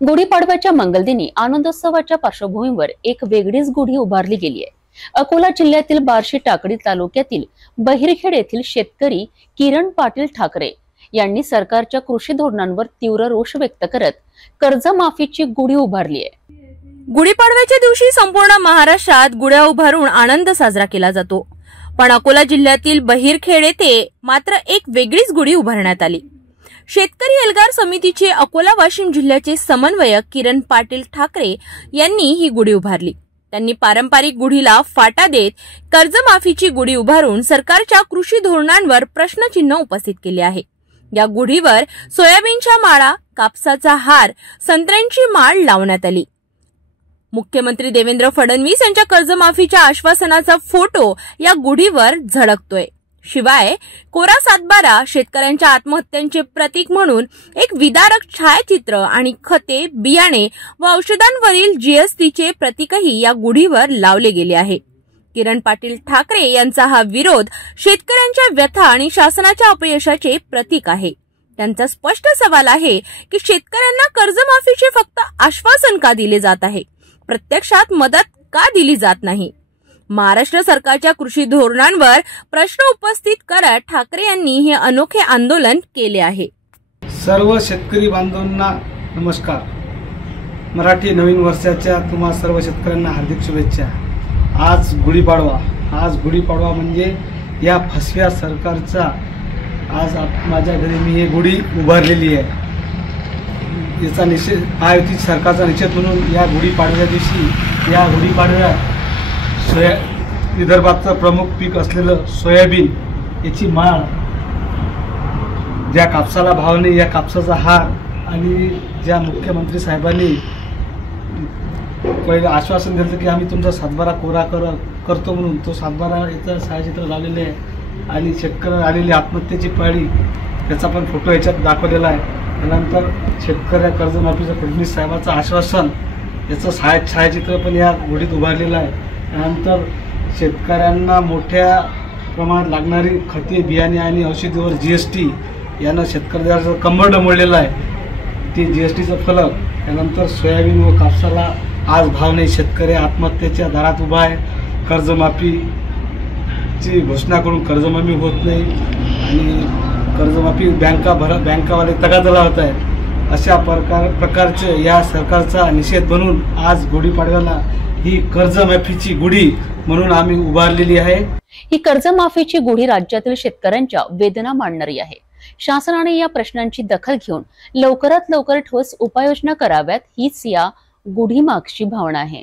गुढीपाडव्याच्या मंगलदिनी आनंदोत्सवाच्या पार्श्वभूमीवर एक वेगळीच गुढी उभारली गेली आहे। अकोला जिल्ह्यातील बार्शी टाकळी तालुक्यातील बहिरखेड येथील शेतकरी किरण पाटील ठाकरे यांनी सरकारच्या कृषी धोरणांवर तीव्र रोष व्यक्त करत कर्जमाफीची गुढी उभारली आहे। गुढीपाडव्याच्या दिवशी संपूर्ण महाराष्ट्रात गुढ्या उभारून आनंद साजरा केला जातो, पण अकोला जिल्ह्यातील बहिरखेड येथे मात्र एक वेगळीच गुढी उभारण्यात आली। शेतकरी एल्गार समितीचे अकोला वाशिम जिल्ह्याचे समन्वयक किरण पाटील ठाकरे यांनी ही गुढी उभारली। त्यांनी पारंपरिक गुढीला फाटा देत कर्जमाफीची गुढी उभारून सरकारच्या कृषी धोरणांवर प्रश्नचिन्ह उपस्थित केले आहे। या गुढीवर सोयाबीनच्या माळा, कापसाचा हार, संत्र्यांची माळ लावण्यात आली। मुख्यमंत्री देवेंद्र फडणवीस यांच्या कर्जमाफीच्या आश्वासनाचा फोटो या गुढीवर झळकतोय। शिवाय कोरा सातबारा, शेतकऱ्यांच्या आत्महत्यांचे प्रतीक म्हणून एक विदारक छायाचित्र आणि खते, बियाणे व औषधांवरील जीएसटीचे प्रतीकही या गुढीवर लावले गेले आहे। किरण पाटील ठाकरे यांचा हा विरोध शेतकऱ्यांच्या व्यथा आणि शासनाच्या अपयशाचे प्रतीक आहे। त्यांचा स्पष्ट सवाल आहे की शेतकऱ्यांना कर्जमाफीचे फक्त आश्वासन का दिले जात आहे, प्रत्यक्षात मदत का दिली जात नाही। महाराष्ट्र सरकारच्या कृषी धोरणांवर प्रश्न उपस्थित करत ठाकरे यांनी हे अनोखे आंदोलन केले आहे। सर्व शेतकरी बांधवांना नमस्कार। मराठी नवीन वर्षाच्या तुम्हा सर्व शेतकऱ्यांना हार्दिक शुभेच्छा। आज गुढीपाडवा म्हणजे या फसव्या सरकारचा आज माझ्या घरी मी ही गुढी उभारलेली आहे। याचा निषेध, महायुती सरकारचा निषेध म्हणून या गुढीपाडव्या दिवशी, या गुढीपाडव्यात विदर्भाचं प्रमुख पीक असलेलं सोयाबीन याची माळ, ज्या कापसाला भाव नाही या कापसाचा हार, आणि ज्या मुख्यमंत्री साहेबांनी पहिलं आश्वासन दिलं की आम्ही तुमचा सातबारा कोरा करतो म्हणून, तो सातबारा याचं छायाचित्र लावलेलं आहे आणि शेतकऱ्याला आलेली आत्महत्येची पाळी त्याचा पण फोटो याच्यात दाखवलेला आहे। त्यानंतर शेतकऱ्या कर्जमाफीचं फडणवीस साहेबांचं आश्वासन याचं छायाचित्र पण या गुढीत उभारलेलं आहे। त्यानंतर शेतकऱ्यांना मोठ्या प्रमाणात लागणारी खते, बियाणे आणि औषधीवर जीएसटी यानं शेतकऱ्याचं कंबरड मोडलेलं आहे, ते जीएसटीचं फलक। त्यानंतर सोयाबीन व कापसाला आज भाव नाही, शेतकरी आत्महत्येच्या दारात उभा आहे। कर्जमाफीची घोषणा करून कर्जमाफी होत नाही आणि कर्जमाफी बँकावाले तगादा होत आहे। अशा प्रकारचे या सरकारचा निषेध म्हणून आज गुढीपाडव्याला ही कर्जमाफीची गुढी म्हणून आम्ही उभारलेली आहे। ही कर्जमाफीची गुढी राज्यातील शेतकऱ्यांच्या वेदना मांडणारी आहे। शासनाने या प्रश्नांची दखल घेऊन लवकरात लवकर ठोस उपाययोजना कराव्यात, हीच या गुढीमागची भावना आहे।